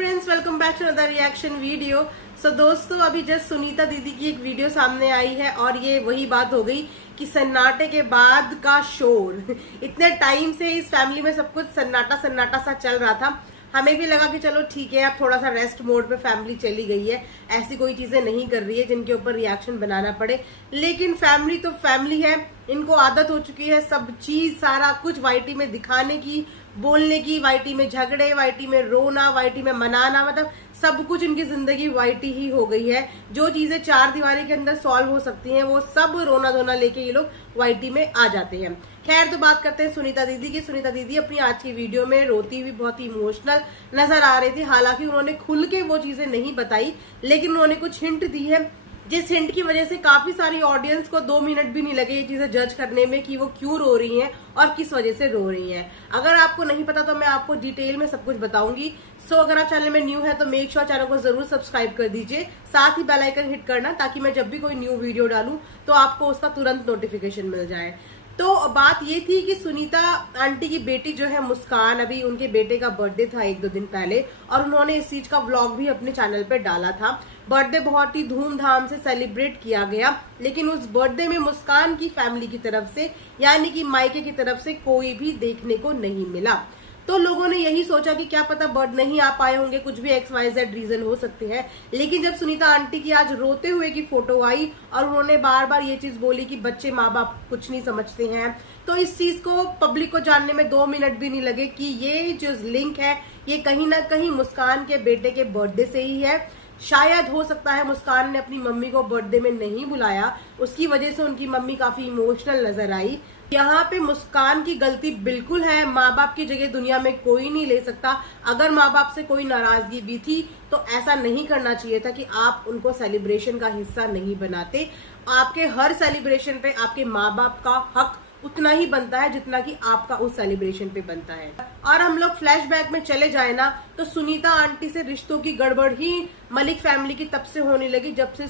Friends, welcome back to another reaction video. So दोस्तों, अभी just Sunita दीदी की एक वीडियो सामने आई है और ये वही बात हो गई कि सन्नाटे के बाद का शोर। इतने टाइम से इस फैमिली में सब कुछ सन्नाटा सन्नाटा सा चल रहा था। हमें भी लगा कि चलो ठीक है, अब थोड़ा सा रेस्ट मोड पे फैमिली चली गई है, ऐसी कोई चीजें नहीं कर रही है जिनके ऊपर रिएक्शन बनाना पड़े। लेकिन फैमिली तो फैमिली है, इनको आदत हो चुकी है सब चीज सारा कुछ वाईटी में दिखाने की, बोलने की, वाईटी में झगड़े, वाईटी में रोना, वाईटी में मनाना, मतलब सब कुछ इनकी जिंदगी वाईटी ही हो गई है। जो चीजें चार दीवारी के अंदर सॉल्व हो सकती हैं वो सब रोना धोना लेके ये लोग वाईटी में आ जाते हैं। खैर, तो बात करते हैं सुनीता दीदी की। सुनीता दीदी अपनी आज की वीडियो में रोती हुई बहुत ही इमोशनल नजर आ रही थी। हालांकि उन्होंने खुल के वो चीजें नहीं बताई, लेकिन उन्होंने कुछ हिंट दी है, जिस हिंट की वजह से काफी सारी ऑडियंस को 2 मिनट भी नहीं लगे ये चीजें जज करने में कि वो क्यों रो रही हैं और किस वजह से रो रही हैं। अगर आपको नहीं पता तो मैं आपको डिटेल में सब कुछ बताऊंगी। सो अगर आप चैनल में न्यू है तो मेक श्योर चैनल को जरूर सब्सक्राइब कर दीजिए, साथ ही बेल आइकन हिट करना ताकि मैं जब भी कोई न्यू वीडियो डालूं तो आपको उसका तुरंत नोटिफिकेशन मिल जाए। तो बात ये थी कि सुनीता आंटी की बेटी जो है मुस्कान, अभी उनके बेटे का बर्थडे था 1-2 दिन पहले और उन्होंने इस चीज का व्लॉग भी अपने चैनल पे डाला था। बर्थडे बहुत ही धूमधाम से सेलिब्रेट किया गया, लेकिन उस बर्थडे में मुस्कान की फैमिली की तरफ से यानी कि मायके की तरफ से कोई भी देखने को नहीं मिला। तो लोगों ने यही सोचा कि क्या पता बर्थ नहीं आ पाए होंगे, कुछ भी XYZ रीजन हो सकते हैं। लेकिन जब सुनीता आंटी की आज रोते हुए की फोटो आई और उन्होंने बार बार ये चीज बोली कि बच्चे माँ बाप कुछ नहीं समझते हैं, तो इस चीज को पब्लिक को जानने में 2 मिनट भी नहीं लगे कि ये जो लिंक है ये कहीं ना कहीं मुस्कान के बेटे के बर्थडे से ही है। शायद हो सकता है मुस्कान ने अपनी मम्मी को बर्थडे में नहीं बुलाया, उसकी वजह से उनकी मम्मी काफी इमोशनल नजर आई। यहाँ पे मुस्कान की गलती बिल्कुल है, माँ बाप की जगह दुनिया में कोई नहीं ले सकता। अगर माँ बाप से कोई नाराजगी भी थी तो ऐसा नहीं करना चाहिए था कि आप उनको सेलिब्रेशन का हिस्सा नहीं बनाते। आपके हर सेलिब्रेशन पे आपके माँ बाप का हक उतना ही बनता है जितना कि आपका उस सेलिब्रेशन पे बनता है। और हम लोग फ्लैशबैक में चले जाए ना तो सुनीता आंटी से रिश्तों की गड़बड़ ही मलिक फैमिली की तब से होने लगी जब से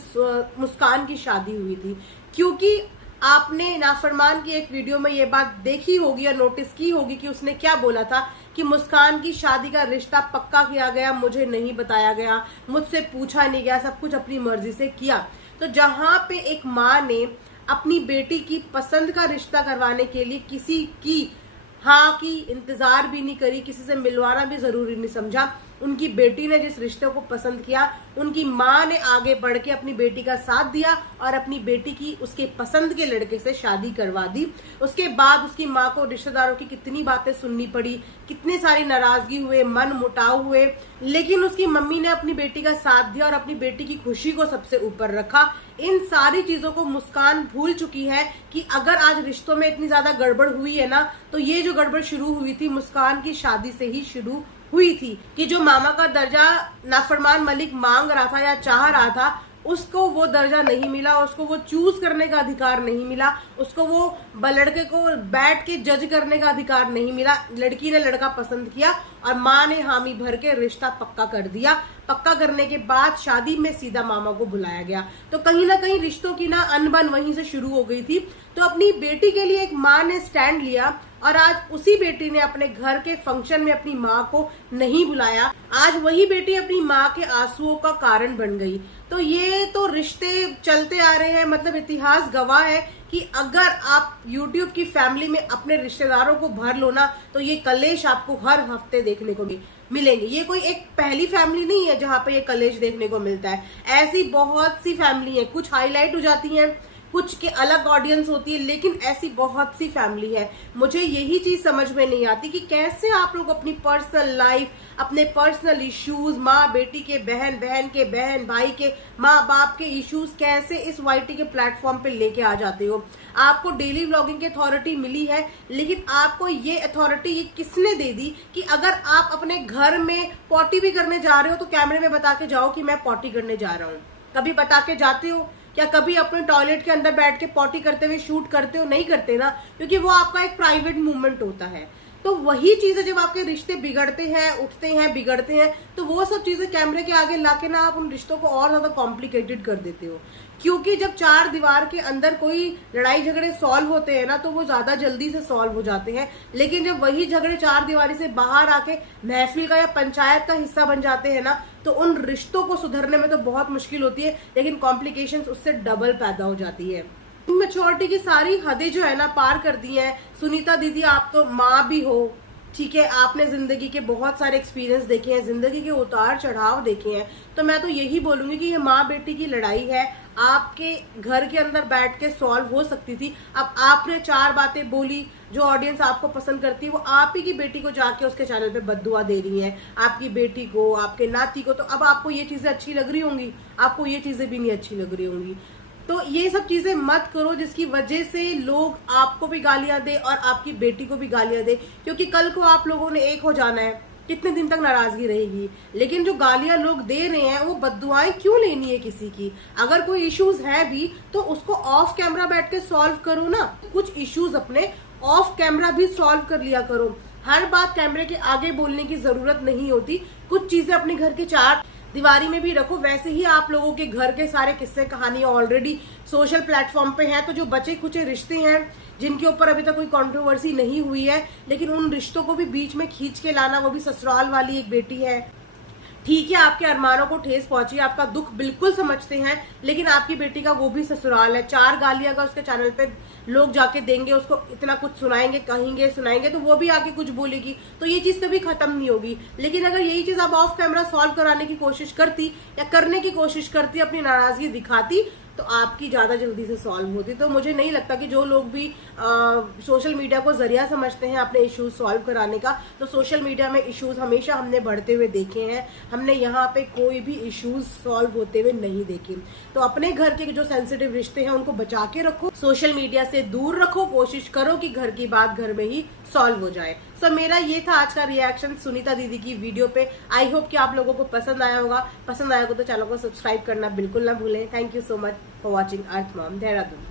मुस्कान की शादी हुई थी। क्योंकि आपने नाफरमान की एक वीडियो में ये बात देखी होगी या नोटिस की होगी कि उसने क्या बोला था कि मुस्कान की शादी का रिश्ता पक्का किया गया, मुझे नहीं बताया गया, मुझसे पूछा नहीं गया, सब कुछ अपनी मर्जी से किया। तो जहां पे एक माँ ने अपनी बेटी की पसंद का रिश्ता करवाने के लिए किसी की हाँ की इंतजार भी नहीं करी, किसी से मिलवाना भी जरूरी नहीं समझा, उनकी बेटी ने जिस रिश्ते को पसंद किया उनकी माँ ने आगे बढ़ के अपनी बेटी का साथ दिया और अपनी बेटी की उसके पसंद के लड़के से शादी करवा दी। उसके बाद उसकी माँ को रिश्तेदारों की कितनी बातें सुननी पड़ी, कितनी सारी नाराजगी हुए, मन मुटाव हुए, लेकिन उसकी मम्मी ने अपनी बेटी का साथ दिया और अपनी बेटी की खुशी को सबसे ऊपर रखा। इन सारी चीजों को मुस्कान भूल चुकी है कि अगर आज रिश्तों में इतनी ज्यादा गड़बड़ हुई है ना, तो ये जो गड़बड़ शुरू हुई थी मुस्कान की शादी से ही शुरू हुई थी कि जो मामा का दर्जा नाफरमान मलिक मांग रहा था या चाह रहा था, उसको वो दर्जा नहीं मिला, उसको वो चूज करने का अधिकार नहीं मिला, उसको वो लड़के को बैठ के जज करने का अधिकार नहीं मिला। लड़की ने लड़का पसंद किया और माँ ने हामी भर के रिश्ता पक्का कर दिया। पक्का करने के बाद शादी में सीधा मामा को बुलाया गया। तो कहीं ना कहीं रिश्तों की ना अनबन वहीं से शुरू हो गई थी। तो अपनी बेटी के लिए एक माँ ने स्टैंड लिया और आज उसी बेटी ने अपने घर के फंक्शन में अपनी माँ को नहीं बुलाया। आज वही बेटी अपनी माँ के आंसुओं का कारण बन गई। तो ये तो रिश्ते चलते आ रहे हैं, मतलब इतिहास गवाह है कि अगर आप YouTube की फैमिली में अपने रिश्तेदारों को भर लो ना तो ये कलेश आपको हर हफ्ते देखने को मिलेंगे। ये कोई एक पहली फैमिली नहीं है जहां पे ये कलेश देखने को मिलता है, ऐसी बहुत सी फैमिली है। कुछ हाईलाइट हो जाती हैं, कुछ के अलग ऑडियंस होती है, लेकिन ऐसी बहुत सी फैमिली है। मुझे यही चीज समझ में नहीं आती कि कैसे आप लोग अपनी पर्सनल लाइफ, अपने पर्सनल इश्यूज, माँ बेटी के, बहन बहन के, बहन भाई के, माँ बाप के इश्यूज कैसे इस वाईटी के प्लेटफॉर्म पे लेके आ जाते हो। आपको डेली व्लॉगिंग की अथॉरिटी मिली है, लेकिन आपको ये अथॉरिटी ये किसने दे दी कि अगर आप अपने घर में पॉटी भी करने जा रहे हो तो कैमरे में बता के जाओ कि मैं पॉटी करने जा रहा हूँ। कभी बता के जाते हो क्या? कभी अपने टॉयलेट के अंदर बैठ के पॉटी करते हुए शूट करते हो? नहीं करते ना, क्योंकि वो आपका एक प्राइवेट मूवमेंट होता है। तो वही चीजें जब आपके रिश्ते बिगड़ते हैं, उठते हैं, बिगड़ते हैं, तो वो सब चीजें कैमरे के आगे लाके ना आप उन रिश्तों को और ज्यादा कॉम्प्लिकेटेड कर देते हो। क्योंकि जब चार दीवार के अंदर कोई लड़ाई झगड़े सॉल्व होते हैं ना, तो वो ज्यादा जल्दी से सॉल्व हो जाते हैं। लेकिन जब वही झगड़े चार दीवारी से बाहर आके महफिल का या पंचायत का हिस्सा बन जाते हैं ना, तो उन रिश्तों को सुधरने में तो बहुत मुश्किल होती है, लेकिन कॉम्प्लिकेशंस उससे डबल पैदा हो जाती है। मैच्योरिटी की सारी हदें जो है ना पार कर दी हैं। सुनीता दीदी, आप तो माँ भी हो, ठीक है, आपने जिंदगी के बहुत सारे एक्सपीरियंस देखे हैं, जिंदगी के उतार चढ़ाव देखे हैं, तो मैं तो यही बोलूंगी कि ये माँ बेटी की लड़ाई है, आपके घर के अंदर बैठ के सॉल्व हो सकती थी। अब आपने चार बातें बोली, जो ऑडियंस आपको पसंद करती है वो आप ही की बेटी को जाके उसके चैनल पे बद्दुआ दे रही है, आपकी बेटी को, आपके नाती को। तो अब आपको ये चीजें अच्छी लग रही होंगी, आपको ये चीजें भी नहीं अच्छी लग रही होंगी। तो ये सब चीजें मत करो जिसकी वजह से लोग आपको भी गालियां दे और आपकी बेटी को भी गालियां दे, क्योंकि कल को आप लोगों ने एक हो जाना है, कितने दिन तक नाराजगी रहेगी। लेकिन जो गालियां लोग दे रहे हैं वो बद्दुआएं क्यों लेनी है किसी की? अगर कोई इश्यूज है भी तो उसको ऑफ कैमरा बैठ के सॉल्व करो ना। कुछ इश्यूज अपने ऑफ कैमरा भी सॉल्व कर लिया करो। हर बात कैमरे के आगे बोलने की जरूरत नहीं होती। कुछ चीजें अपने घर के चार दीवारी में भी रखो। वैसे ही आप लोगों के घर के सारे किस्से कहानियां ऑलरेडी सोशल प्लेटफॉर्म पे हैं, तो जो बचे खुचे रिश्ते हैं जिनके ऊपर अभी तक कोई कंट्रोवर्सी नहीं हुई है, लेकिन उन रिश्तों को भी बीच में खींच के लाना, वो भी ससुराल वाली एक बेटी है, ठीक है, आपके अरमानों को ठेस पहुंची, आपका दुख बिल्कुल समझते हैं, लेकिन आपकी बेटी का वो भी ससुराल है। चार गालियां अगर उसके चैनल पे लोग जाके देंगे, उसको इतना कुछ सुनाएंगे, कहेंगे, सुनाएंगे, तो वो भी आके कुछ बोलेगी, तो ये चीज कभी खत्म नहीं होगी। लेकिन अगर यही चीज आप ऑफ कैमरा सॉल्व कराने की कोशिश करती या करने की कोशिश करती, अपनी नाराजगी दिखाती, तो आपकी ज्यादा जल्दी से सॉल्व होती। तो मुझे नहीं लगता कि जो लोग भी सोशल मीडिया को जरिया समझते हैं अपने इश्यूज सॉल्व कराने का, तो सोशल मीडिया में इश्यूज हमेशा हमने बढ़ते हुए देखे हैं। हमने यहाँ पे कोई भी इश्यूज सॉल्व होते हुए नहीं देखे। तो अपने घर के जो सेंसिटिव रिश्ते हैं उनको बचा के रखो, सोशल मीडिया से दूर रखो, कोशिश करो कि घर की बात घर में ही सॉल्व हो जाए। सो मेरा ये था आज का रिएक्शन सुनीता दीदी की वीडियो पे। आई होप कि आप लोगों को पसंद आया होगा। पसंद आया होगा तो चैनल को सब्सक्राइब करना बिल्कुल ना भूलें। Thank you so much for watching earth mom Dehradun.